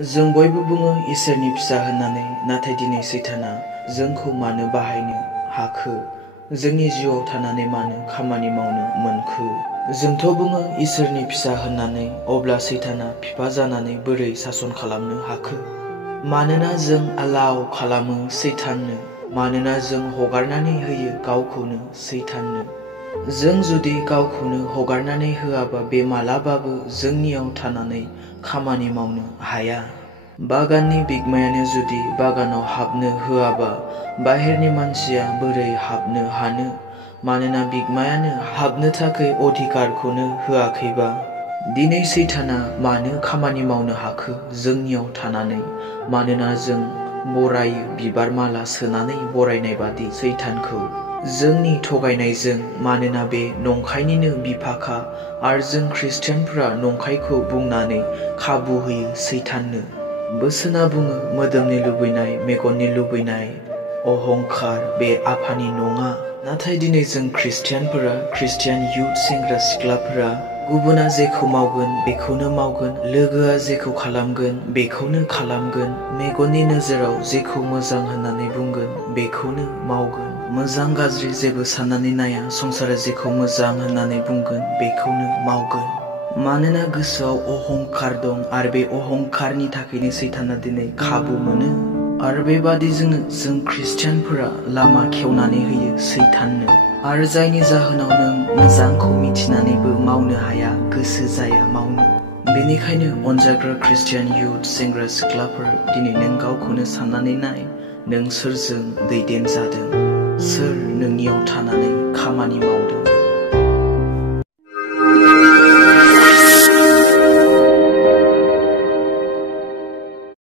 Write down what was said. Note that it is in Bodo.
जों बयबो बुङो इसोरनि फिसा होननानै, नाथाय दिनै सैताना जोंखौ मानो बाहायनो हाखो? जोंनि जिउआव थानानै मानो खामानि मावनो मोनखो? जोंथ' बुङो इसोरनि फिसा होननानै, अब्ला सैताना बिफा जानानै बोरै सासन खालामनो हाखो? मानोना जों अलाउ खालामो सैताननो, मानोना जों हगारनानै होयो गावखौनो सैताननो। जों जुदि गावखौनो हगारनानै होआबा बे मालाबाबो जोंनियाव थानानै खामानि मावनो हाया। बागाननि बिगोमायानो जुदि बागानाव हाबनो होआबा बाहेरनि मानसिया बोरै हाबनो हानो? मानोना बिगोमायानो हाबनो थाखाय अधिकारखौनो होआखैबा। दिनै सैताना मानो खामानि मावनो हाखो जोंनियाव थानानै? मानोना जों बरायो बिबार माला सोनानै बरायनाय बादि सैतानखौ जोंनि थगायनायजों। मानोना बे नंखायनिनो बिफाखा आरो जों ख्रिस्टियानफोरा नंखायखौ बुंनानै खाबु होयो सैताननो। बोसोना बुङो मोदोमनि लुबैनाय, मेगननि लुबैनाय, अहंकार बे आफानि नङा। नाथाय दिनै जों ख्रिस्टियानफोरा, ख्रिस्टियान युथ सेंग्रा सिख्लाफोरा गुबुना जेखौ मावगोन बेखौनो मावगोन, लोगोआ जेखौ खालामगोन बेखौनो खालामगोन, मेगननि नोजोराव जेखौ मोजां होननानै बुंगोन बेखौनो मावगोन, मोजां गाज्रि जेबो साननानै नाया, संसारा जेखौ मोजां होननानै बुंगोन बेखौनो मावगोन। मानोना गोसोआव अहंकार दं आरो बे अहंकारनि थाखायनो सैताना दिनै खाबु मोनो। आरो बेबादिजोंनो जों ख्रिस्टियानफोरा लामा खेवनानै होयो सैताननो। आरो जायनि जाहोनाव नों मोजांखौ मिथिनानैबो मावनो हाया, गोसो जाया मावनो। बेनिखायनो अनजाग्रा ख्रिस्टियान युथ सेंग्रा सिख्लाफोर, दिनै नों गावखौनो साननानै नाय, नों सोरजों दैदेनजादों? सोर नोंनियाव थानानै खामानि मावदों?